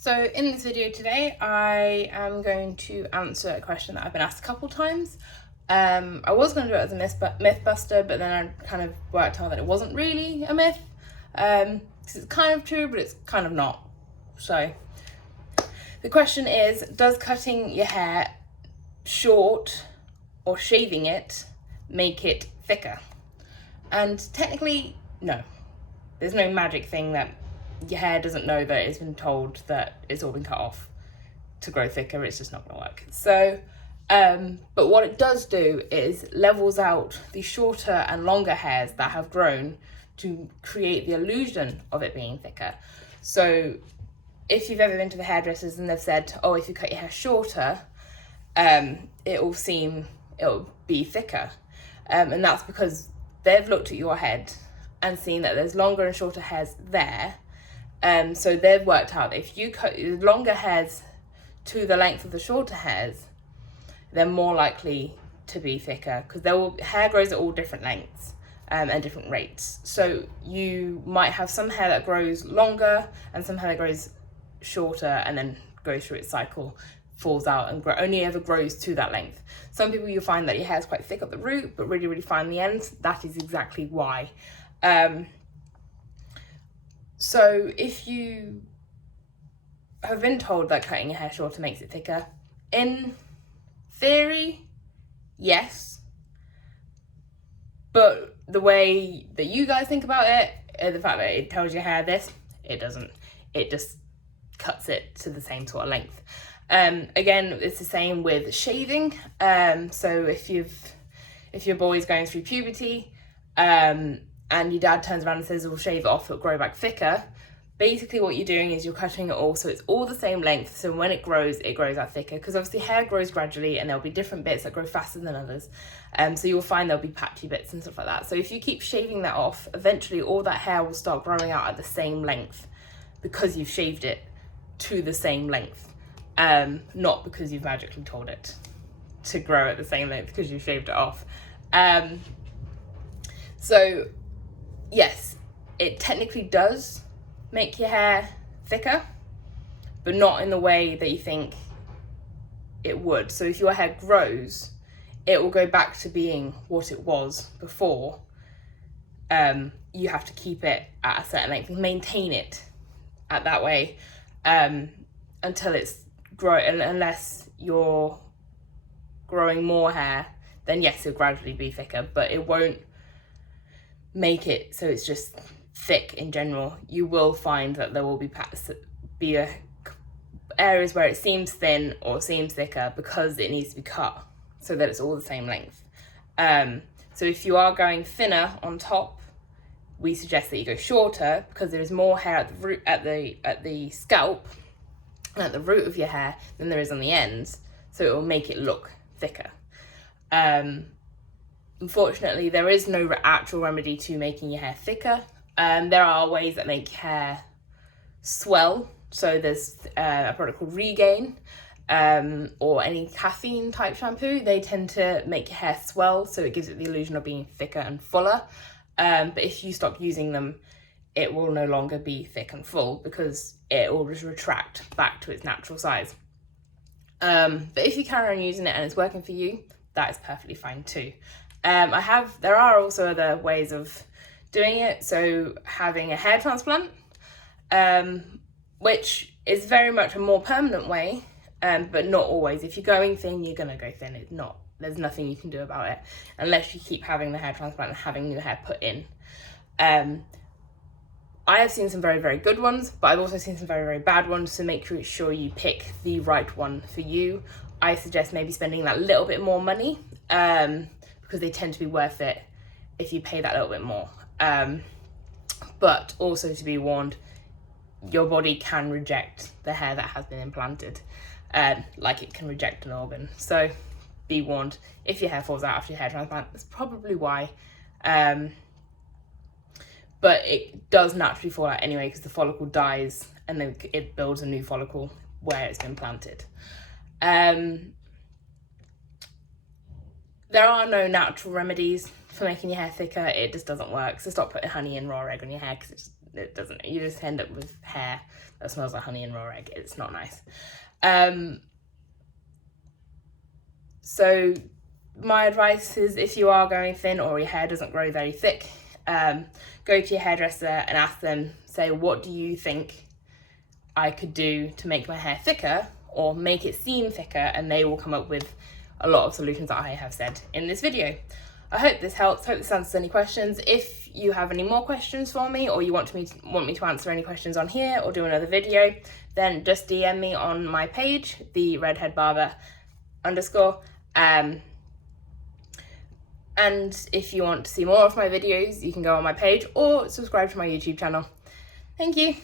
So in this video today, I am going to answer a question that I've been asked a couple times. I was going to do it as a myth buster, but then I kind of worked out that it wasn't really a myth. Because it's kind of true, but it's kind of not. So the question is, does cutting your hair short or shaving it make it thicker? And technically, no. There's no magic thing that your hair doesn't know that it's been told that it's all been cut off to grow thicker. It's just not going to work. So, but what it does do is levels out the shorter and longer hairs that have grown to create the illusion of it being thicker. So if you've ever been to the hairdressers and they've said, oh, if you cut your hair shorter, it'll be thicker. And that's because they've looked at your head and seen that there's longer and shorter hairs there. So they've worked out that if you cut the longer hairs to the length of the shorter hairs, they're more likely to be thicker because hair grows at all different lengths and different rates. So you might have some hair that grows longer and some hair that grows shorter and then goes through its cycle, falls out and only ever grows to that length. Some people, you'll find that your hair is quite thick at the root but really, really fine in the ends. That is exactly why. So if you have been told that cutting your hair shorter makes it thicker, in theory, yes. But the way that you guys think about it, the fact that it tells your hair this, it doesn't. It just cuts it to the same sort of length. Again, it's the same with shaving. So if your boy's going through puberty, and your dad turns around and says, we'll shave it off, it'll grow back thicker. Basically what you're doing is you're cutting it all so it's all the same length, so when it grows out thicker, because obviously hair grows gradually and there'll be different bits that grow faster than others. So you'll find there'll be patchy bits and stuff like that. So if you keep shaving that off, eventually all that hair will start growing out at the same length because you've shaved it to the same length, not because you've magically told it to grow at the same length because you shaved it off. So yes, it technically does make your hair thicker, but not in the way that you think it would. So if your hair grows, it will go back to being what it was before. You have to keep it at a certain length and maintain it at that way until it's growing. Unless you're growing more hair, then yes, it'll gradually be thicker, but it won't make it so it's just thick in general. You will find that there will be areas where it seems thin or seems thicker because it needs to be cut so that it's all the same length. So if you are going thinner on top, we suggest that you go shorter because there is more hair at the root, at the scalp and at the root of your hair than there is on the ends, so it will make it look thicker. Unfortunately, there is no actual remedy to making your hair thicker. There are ways that make hair swell. So there's a product called Regain or any caffeine type shampoo. They tend to make your hair swell, so it gives it the illusion of being thicker and fuller. But if you stop using them, it will no longer be thick and full because it will just retract back to its natural size. But if you carry on using it and it's working for you, that is perfectly fine too. There are also other ways of doing it. So having a hair transplant, which is very much a more permanent way, but not always. If you're going thin, you're going to go thin. There's nothing you can do about it unless you keep having the hair transplant and having new hair put in. I have seen some very, very good ones, but I've also seen some very, very bad ones. So make sure you pick the right one for you. I suggest maybe spending that little bit more money, because they tend to be worth it if you pay that little bit more. But also to be warned, your body can reject the hair that has been implanted, like it can reject an organ. So be warned, if your hair falls out after your hair transplant, that's probably why. But it does naturally fall out anyway because the follicle dies and then it builds a new follicle where it's been planted. There are no natural remedies for making your hair thicker. It just doesn't work. So stop putting honey and raw egg on your hair because it doesn't. You just end up with hair that smells like honey and raw egg. It's not nice. So my advice is, if you are going thin or your hair doesn't grow very thick, go to your hairdresser and ask them, say, what do you think I could do to make my hair thicker or make it seem thicker, and they will come up with a lot of solutions that I have said in this video. I hope this helps, hope this answers any questions. If you have any more questions for me, or you want me to answer any questions on here or do another video, then just DM me on my page, the redhead barber _. And if you want to see more of my videos, you can go on my page or subscribe to my YouTube channel. Thank you.